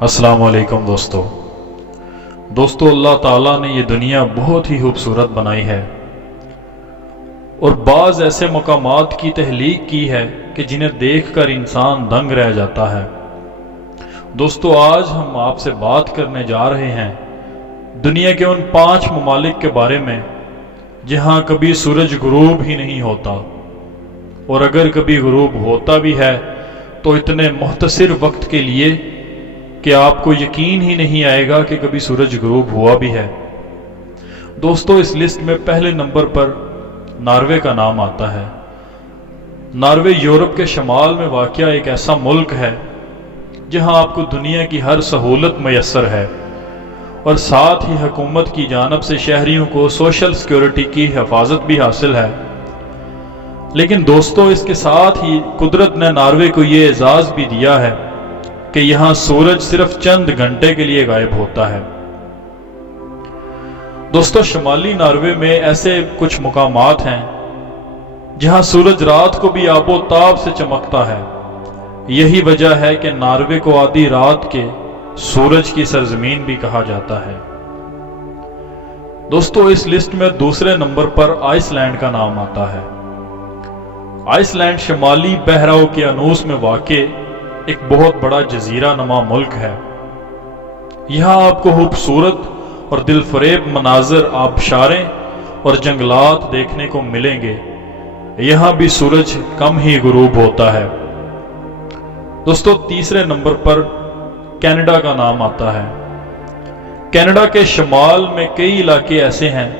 अस्सलाम वालेकुम दोस्तों अल्लाह ताला ने ये दुनिया बहुत ही खूबसूरत बनाई है और बाज़ ऐसे मकामात की तहलीक की है कि जिन्हें देखकर इंसान दंग रह जाता है। दोस्तों आज हम आपसे बात करने जा रहे हैं दुनिया के उन 5 ममालिक के बारे में जहां कभी सूरज गुरूब ही नहीं होता, और अगर कभी गुरूब होता भी है तो इतने मुख्तसर वक्त के लिए कि आपको यकीन ही नहीं आएगा कि कभी सूरज गुरूब हुआ भी है। दोस्तों इस लिस्ट में पहले नंबर पर नॉर्वे का नाम आता है। नॉर्वे यूरोप के शमाल में वाक़या एक ऐसा मुल्क है जहां आपको दुनिया की हर सहूलत मैसर है और साथ ही हुकूमत की जानिब से शहरियों को सोशल सिक्योरिटी की हिफाजत भी हासिल है। लेकिन दोस्तों इसके साथ ही कुदरत ने नॉर्वे को ये एजाज़ भी दिया है कि यहां सूरज सिर्फ चंद घंटे के लिए गायब होता है। दोस्तों शमाली नॉर्वे में ऐसे कुछ मुकामात हैं जहां सूरज रात को भी आबोताब से चमकता है। यही वजह है कि नॉर्वे को आधी रात के सूरज की सरजमीन भी कहा जाता है। दोस्तों इस लिस्ट में दूसरे नंबर पर आइसलैंड का नाम आता है। आइसलैंड शमाली बहरा ओकियानूस में वाक़े एक बहुत बड़ा जजीरा नुमा मुल्क है। यहाँ आपको खूबसूरत और दिलफरेब मनाजर आबशारें और जंगलात देखने को मिलेंगे। यहाँ भी सूरज कम ही गुरूब होता है। दोस्तों तीसरे नंबर पर कनाडा का नाम आता है। कनाडा के शमाल में कई इलाके ऐसे हैं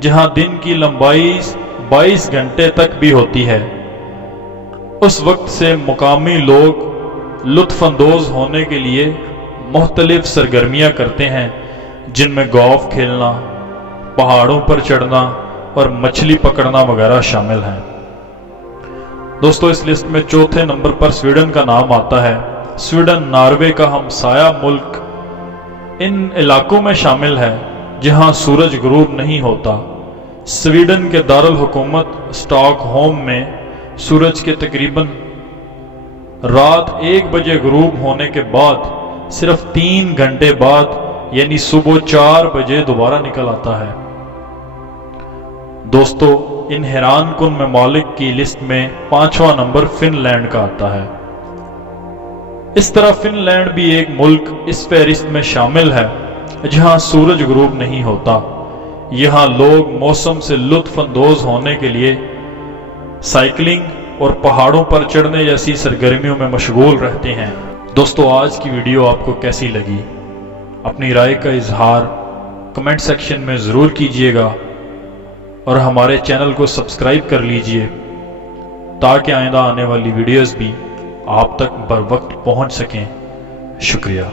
जहाँ दिन की लंबाई 22 घंटे तक भी होती है। उस वक्त से मुकामी लोग लुत्फअंदोज होने के लिए मुख्तलिफ सरगर्मियां करते हैं जिनमें गोल्फ खेलना, पहाड़ों पर चढ़ना और मछली पकड़ना वगैरह शामिल हैं। दोस्तों इस लिस्ट में चौथे नंबर पर स्वीडन का नाम आता है। स्वीडन नॉर्वे का हमसाया मुल्क इन इलाकों में शामिल है जहां सूरज गुरूब नहीं होता। स्वीडन के दारुल हुकूमत स्टॉकहोम में सूरज के तकरीबन रात 1 बजे गुरूब होने के बाद सिर्फ 3 घंटे बाद यानी सुबह 4 बजे दोबारा निकल आता है। दोस्तों इन हैरान कुन ममालिक की लिस्ट में 5वां नंबर फिनलैंड का आता है। इस तरह फिनलैंड भी एक मुल्क इस फहरिस्त में शामिल है जहां सूरज गुरूब नहीं होता। यहां लोग मौसम से लुत्फ अंदोज होने के लिए साइकिलिंग और पहाड़ों पर चढ़ने जैसी सरगर्मियों में मशगूल रहते हैं। दोस्तों आज की वीडियो आपको कैसी लगी? अपनी राय का इजहार कमेंट सेक्शन में ज़रूर कीजिएगा और हमारे चैनल को सब्सक्राइब कर लीजिए ताकि आइंदा आने वाली वीडियोस भी आप तक बर वक्त पहुंच सकें। शुक्रिया।